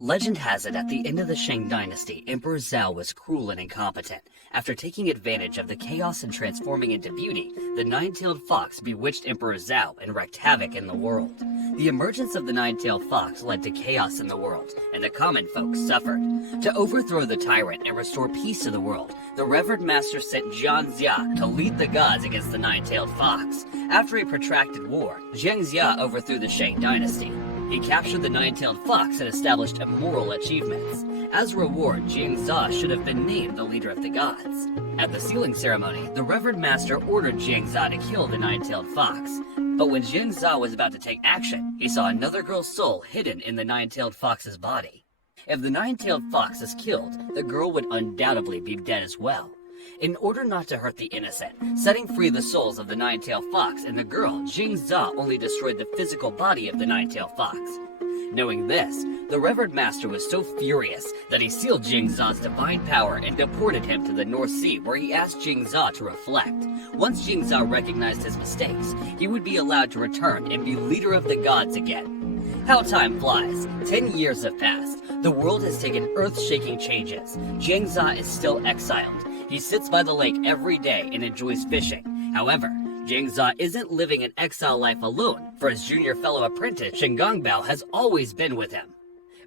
Legend has it at the end of the Shang dynasty, Emperor Zhao was cruel and incompetent. After taking advantage of the chaos and transforming into beauty, the nine-tailed fox bewitched Emperor Zhao and wreaked havoc in the world. The emergence of the nine-tailed fox led to chaos in the world, and the common folk suffered. To overthrow the tyrant and restore peace to the world, the Revered Master sent JIANG ZIYA to lead the gods against the nine-tailed fox. After a protracted war, JIANG ZIYA overthrew the Shang dynasty. He captured the nine-tailed fox and established immoral achievements. As a reward, JIANG ZIYA should have been named the leader of the gods. At the sealing ceremony, the Revered Master ordered JIANG ZIYA to kill the nine-tailed fox. But when JIANG ZIYA was about to take action, he saw another girl's soul hidden in the nine-tailed fox's body. If the nine-tailed fox is killed, the girl would undoubtedly be dead as well. In order not to hurt the innocent, setting free the souls of the nine-tailed fox and the girl, JIANG ZIYA only destroyed the physical body of the nine-tailed fox. Knowing this, the Revered Master was so furious that he sealed JIANG ZIYA's divine power and deported him to the North Sea, where he asked JIANG ZIYA to reflect. Once JIANG ZIYA recognized his mistakes, he would be allowed to return and be leader of the gods again. How time flies. 10 years have passed. The world has taken earth-shaking changes. JIANG ZIYA is still exiled. He sits by the lake every day and enjoys fishing. However, JIANG ZIYA isn't living an exile life alone, for his junior fellow apprentice, Shengongbao, has always been with him.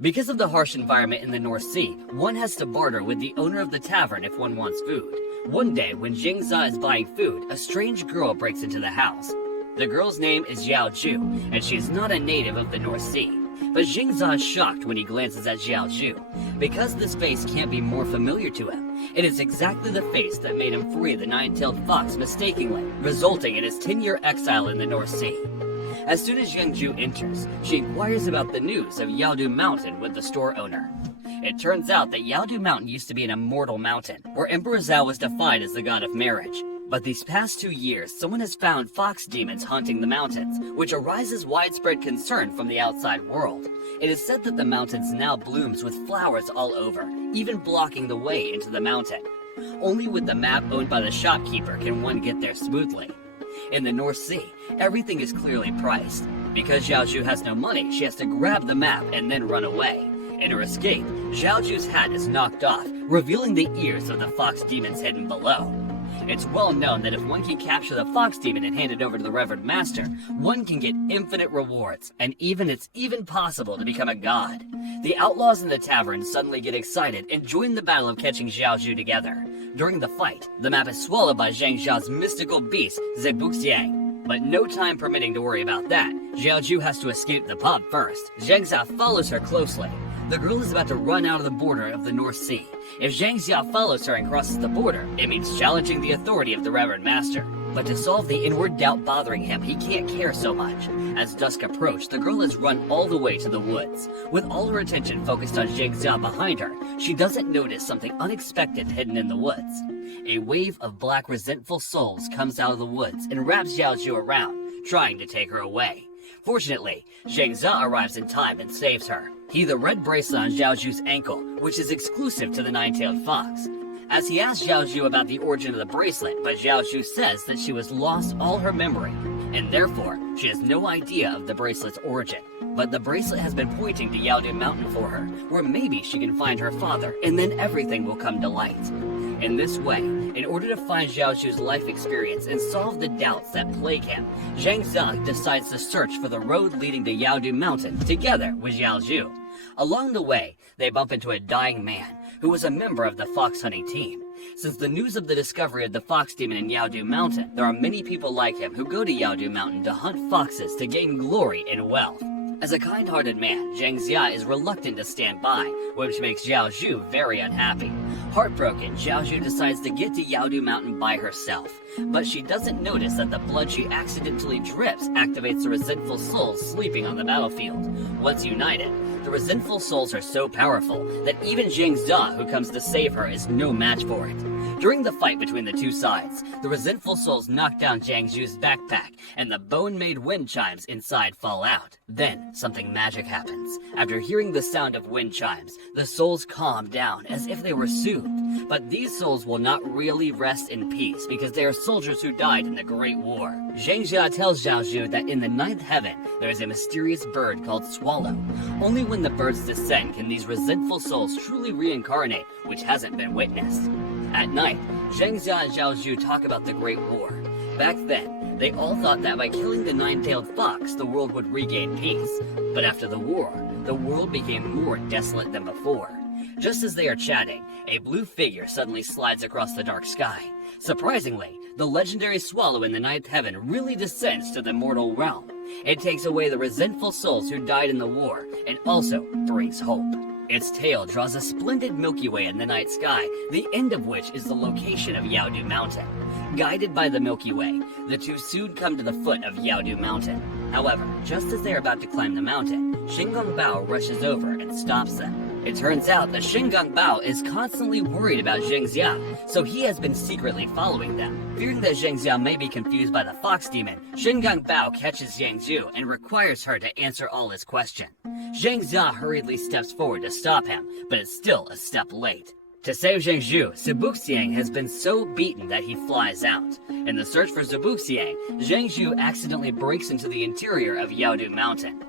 Because of the harsh environment in the North Sea, one has to barter with the owner of the tavern if one wants food. One day, when JIANG ZIYA is buying food, a strange girl breaks into the house. The girl's name is Xiao Ju, and she is not a native of the North Sea. But JIANG ZIYA is shocked when he glances at Xiao Ju. Because this face can't be more familiar to him, it is exactly the face that made him free the nine-tailed fox mistakenly, resulting in his 10-year exile in the North Sea. As soon as Xiang Ju enters, she inquires about the news of Yaodu Mountain with the store owner. It turns out that Yaodu Mountain used to be an immortal mountain, where Emperor Zhao was defined as the god of marriage. But these past 2 years, someone has found fox demons haunting the mountains, which arises widespread concern from the outside world. It is said that the mountains now blooms with flowers all over, even blocking the way into the mountain. Only with the map owned by the shopkeeper can one get there smoothly. In the North Sea, everything is clearly priced. Because Xiao Ju has no money, she has to grab the map and then run away. In her escape, Xiao Ju's hat is knocked off, revealing the ears of the fox demons hidden below. It's well known that if one can capture the fox demon and hand it over to the Revered Master, one can get infinite rewards, and it's even possible to become a god. The outlaws in the tavern suddenly get excited and join the battle of catching Xiao Ju together. During the fight, the map is swallowed by Zhang Zha's mystical beast, Zebuxiang. But no time permitting to worry about that, Xiao Ju has to escape the pub first. Zhang Zha follows her closely. The girl is about to run out of the border of the North Sea. If Zhang Zia follows her and crosses the border, it means challenging the authority of the Reverend Master. But to solve the inward doubt bothering him, he can't care so much. As dusk approached, the girl has run all the way to the woods. With all her attention focused on Zhang Zia behind her, she doesn't notice something unexpected hidden in the woods. A wave of black resentful souls comes out of the woods and wraps Xiao Zhu around, trying to take her away. Fortunately, Zhang Zia arrives in time and saves her. He the red bracelet on Xiao Zhu's ankle, which is exclusive to the nine-tailed fox. As he asks Xiao Zhu about the origin of the bracelet, but Xiao Zhu says that she was lost all her memory, and therefore she has no idea of the bracelet's origin. But the bracelet has been pointing to Yaodu Mountain for her, where maybe she can find her father, and then everything will come to light. In this way, in order to find Xiao Zhu's life experience and solve the doubts that plague him, Zhang Zia decides to search for the road leading to Yaodu Mountain together with Xiao Zhu. Along the way, they bump into a dying man who was a member of the fox hunting team. Since the news of the discovery of the fox demon in Yaodu Mountain, there are many people like him who go to Yaodu Mountain to hunt foxes to gain glory and wealth. As a kind-hearted man, Zhang Zia is reluctant to stand by, which makes Xiao Zhu very unhappy. Heartbroken, Xiao Zhu decides to get to Yaodu Mountain by herself, but she doesn't notice that the blood she accidentally drips activates the resentful souls sleeping on the battlefield. Once united, the resentful souls are so powerful that even Zhang Zia, who comes to save her, is no match for it. During the fight between the two sides, the resentful souls knock down Jiang Ziya's backpack, and the bone-made wind chimes inside fall out. Then, something magic happens. After hearing the sound of wind chimes, the souls calm down as if they were soothed. But these souls will not really rest in peace because they are soldiers who died in the Great War. Jiang Ziya tells Zhao Zhu that in the ninth heaven, there is a mysterious bird called Swallow. Only when the birds descend can these resentful souls truly reincarnate, which hasn't been witnessed. At night, Jiang Ziya and Zhao Zhu talk about the Great War. Back then, they all thought that by killing the nine-tailed fox, the world would regain peace. But after the war, the world became more desolate than before. Just as they are chatting, a blue figure suddenly slides across the dark sky. Surprisingly, the legendary swallow in the ninth heaven really descends to the mortal realm. It takes away the resentful souls who died in the war and also brings hope. Its tail draws a splendid Milky Way in the night sky, the end of which is the location of Yaodu Mountain. Guided by the Milky Way, the two soon come to the foot of Yaodu Mountain. However, just as they are about to climb the mountain, Shingang Bao rushes over and stops them. It turns out that Shingang Bao is constantly worried about Jiang Ziya, so he has been secretly following them. Fearing that Jiang Ziya may be confused by the fox demon, Shingang Bao catches Jiang Zhu and requires her to answer all his questions. Jiang Ziya hurriedly steps forward to stop him, but is still a step late. To save Jiang Zhu, Zibuxiang has been so beaten that he flies out. In the search for Zibuxiang, Jiang Zhu accidentally breaks into the interior of Yaodu Mountain.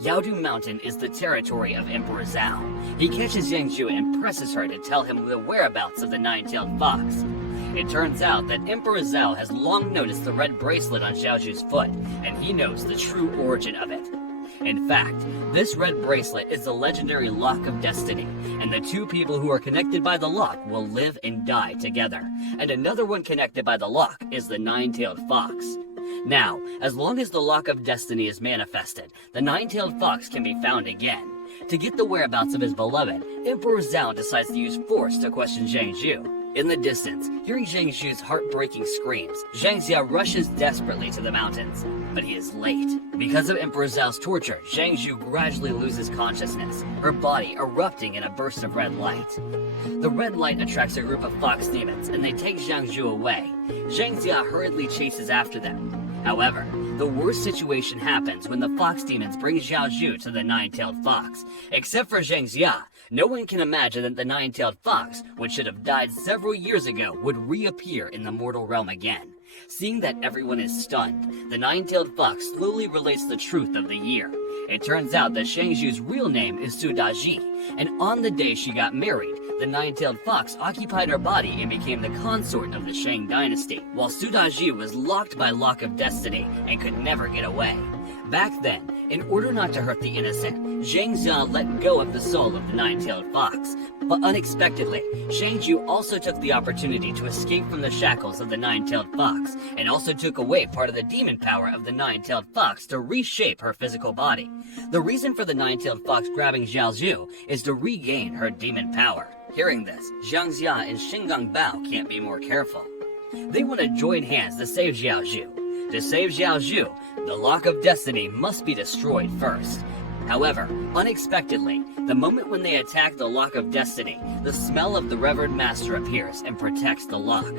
Yaodu Mountain is the territory of Emperor Zhao. He catches Jiang Zhu and presses her to tell him the whereabouts of the nine-tailed fox. It turns out that Emperor Zhao has long noticed the red bracelet on Zhao Zhu's foot, and he knows the true origin of it. In fact, this red bracelet is the legendary Lock of Destiny, and the two people who are connected by the lock will live and die together. And another one connected by the lock is the nine-tailed fox. Now, as long as the Lock of Destiny is manifested, the nine-tailed fox can be found again. To get the whereabouts of his beloved, Emperor Zhao decides to use force to question Jiang Zhu. In the distance, hearing Jiang Zhu's heartbreaking screams, Jiang Ziya rushes desperately to the mountains, but he is late. Because of Emperor Zhao's torture, Jiang Zhu gradually loses consciousness, her body erupting in a burst of red light. The red light attracts a group of fox demons, and they take Jiang Zhu away. Jiang Ziya hurriedly chases after them. However, the worst situation happens when the fox demons bring Zhao Zhu to the nine-tailed fox. Except for Jiang Ziya, no one can imagine that the nine-tailed fox, which should have died several years ago, would reappear in the mortal realm again. Seeing that everyone is stunned, the nine-tailed fox slowly relates the truth of the year. It turns out that Shang Zhu's real name is Su Daji, and on the day she got married, the nine-tailed fox occupied her body and became the consort of the Shang dynasty, while Su Daji was locked by Lock of Destiny and could never get away. Back then, in order not to hurt the innocent, Jiang Ziya let go of the soul of the nine-tailed fox. But unexpectedly, Shang Zhu also took the opportunity to escape from the shackles of the nine-tailed fox, and also took away part of the demon power of the nine-tailed fox to reshape her physical body. The reason for the nine-tailed fox grabbing Zhao Zhu is to regain her demon power. Hearing this, Jiang Ziya and Shingang Bao can't be more careful. They want to join hands to save Zhao Zhu. To save Zhao Zhu, the Lock of Destiny must be destroyed first. However, unexpectedly, the moment when they attack the Lock of Destiny, the smell of the Revered Master appears and protects the lock.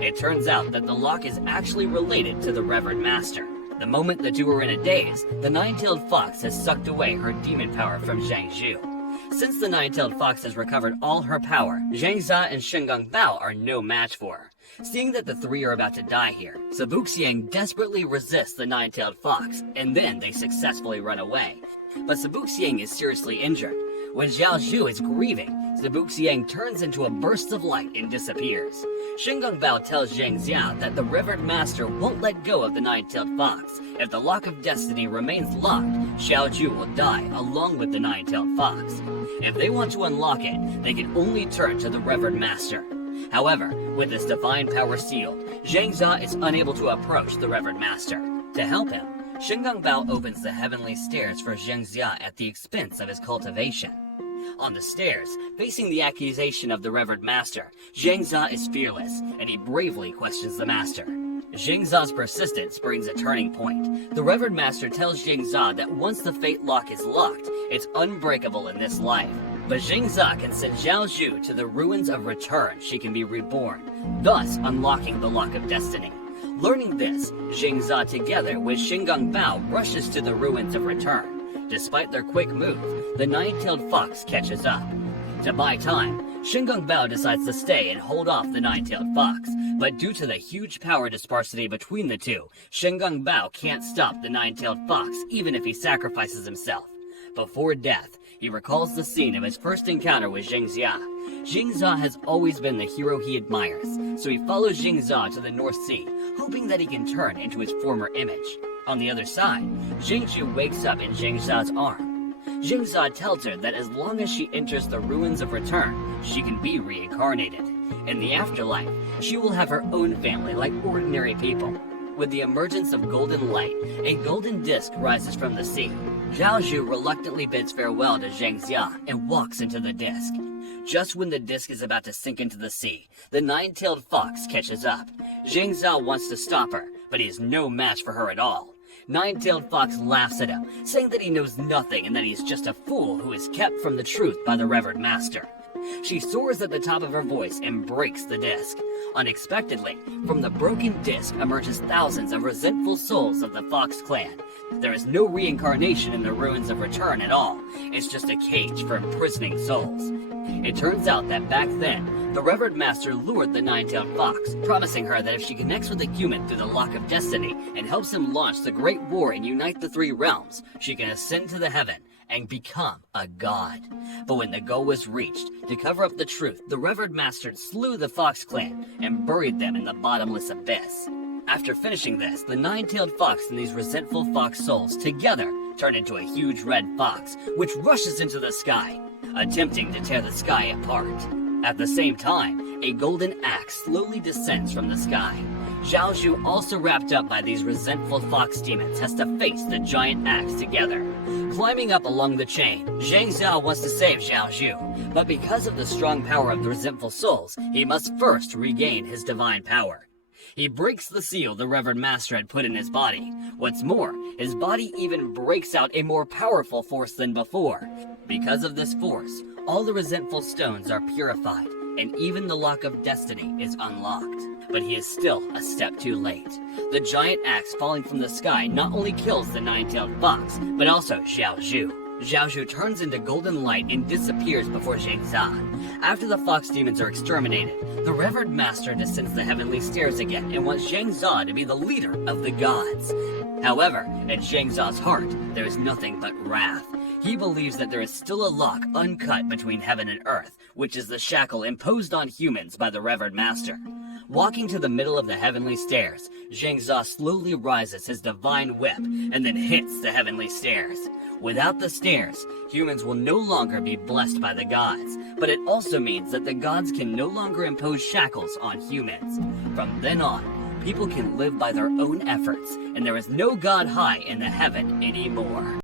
It turns out that the lock is actually related to the Revered Master. The moment the two are in a daze, the nine-tailed fox has sucked away her demon power from Jiang Zhu. Since the nine-tailed fox has recovered all her power, Jiang Ziya and Shingang Bao are no match for her. Seeing that the three are about to die here, Zibuxiang desperately resists the nine-tailed fox, and then they successfully run away. But Zibuxiang is seriously injured. When Zhao Zhu is grieving, Zibuxiang turns into a burst of light and disappears. Shingang Bao tells Jiang Ziya that the Revered Master won't let go of the nine-tailed fox. If the Lock of Destiny remains locked, Zhao Zhu will die along with the nine-tailed fox. If they want to unlock it, they can only turn to the Revered Master. However, with his divine power sealed, Jiang Ziya is unable to approach the Revered Master. To help him, Shingang Bao opens the heavenly stairs for Jiang Ziya at the expense of his cultivation. On the stairs, facing the accusation of the Revered Master, Jiang Ziya is fearless, and he bravely questions the Master. Jiang Ziya's persistence brings a turning point. The Revered Master tells Jiang Ziya that once the Fate Lock is locked, it's unbreakable in this life. But Jiang Ziya can send Zhao Zhu to the ruins of return. She can be reborn, thus unlocking the Lock of Destiny. Learning this, Jiang Ziya together with Shingang Bao rushes to the ruins of return. Despite their quick move, the nine-tailed fox catches up. To buy time, Shingang Bao decides to stay and hold off the nine-tailed fox, but due to the huge power disparity between the two, Shingang Bao can't stop the nine-tailed fox even if he sacrifices himself. Before death, he recalls the scene of his first encounter with JIANG ZIYA. JIANG ZIYA has always been the hero he admires, so he follows JIANG ZIYA to the North Sea, hoping that he can turn into his former image. On the other side, Jing Zhu wakes up in JIANG ZIYA's arm. JIANG ZIYA tells her that as long as she enters the ruins of return, she can be reincarnated. In the afterlife, she will have her own family like ordinary people. With the emergence of golden light, a golden disc rises from the sea. Zhao Zhu reluctantly bids farewell to JIANG ZIYA and walks into the disc. Just when the disc is about to sink into the sea, the nine-tailed fox catches up. JIANG ZIYA wants to stop her, but he is no match for her at all. Nine-tailed fox laughs at him, saying that he knows nothing and that he is just a fool who is kept from the truth by the Revered Master. She soars at the top of her voice and breaks the disc. Unexpectedly, from the broken disc emerges thousands of resentful souls of the Fox clan. There is no reincarnation in the ruins of return at all. It's just a cage for imprisoning souls. It turns out that back then, the Revered Master lured the nine-tailed fox, promising her that if she connects with a human through the Lock of Destiny and helps him launch the Great War and unite the three realms, she can ascend to the heaven and become a god. But when the goal was reached, to cover up the truth, the Revered Master slew the Fox clan and buried them in the bottomless abyss. After finishing this, the nine-tailed fox and these resentful fox souls together turn into a huge red fox, which rushes into the sky, attempting to tear the sky apart. At the same time, a golden axe slowly descends from the sky. Zhao Zhu, also wrapped up by these resentful fox demons, has to face the giant axe together. Climbing up along the chain, JIANG ZIYA wants to save Zhao Zhu, but because of the strong power of the resentful souls, he must first regain his divine power. He breaks the seal the Revered Master had put in his body. What's more, his body even breaks out a more powerful force than before. Because of this force, all the resentful stones are purified, and even the Lock of Destiny is unlocked. But he is still a step too late. The giant axe falling from the sky not only kills the nine-tailed fox, but also Zhao Zhu. Zhao Zhu turns into golden light and disappears before JIANG ZIYA. After the fox demons are exterminated, the Revered Master descends the heavenly stairs again and wants JIANG ZIYA to be the leader of the gods. However, in JIANG ZIYA's heart, there is nothing but wrath. He believes that there is still a lock uncut between heaven and earth, which is the shackle imposed on humans by the Revered Master. Walking to the middle of the heavenly stairs, JIANG ZIYA slowly rises his divine whip and then hits the heavenly stairs. Without the stairs, humans will no longer be blessed by the gods, but it also means that the gods can no longer impose shackles on humans. From then on, people can live by their own efforts, and there is no god high in the heaven anymore.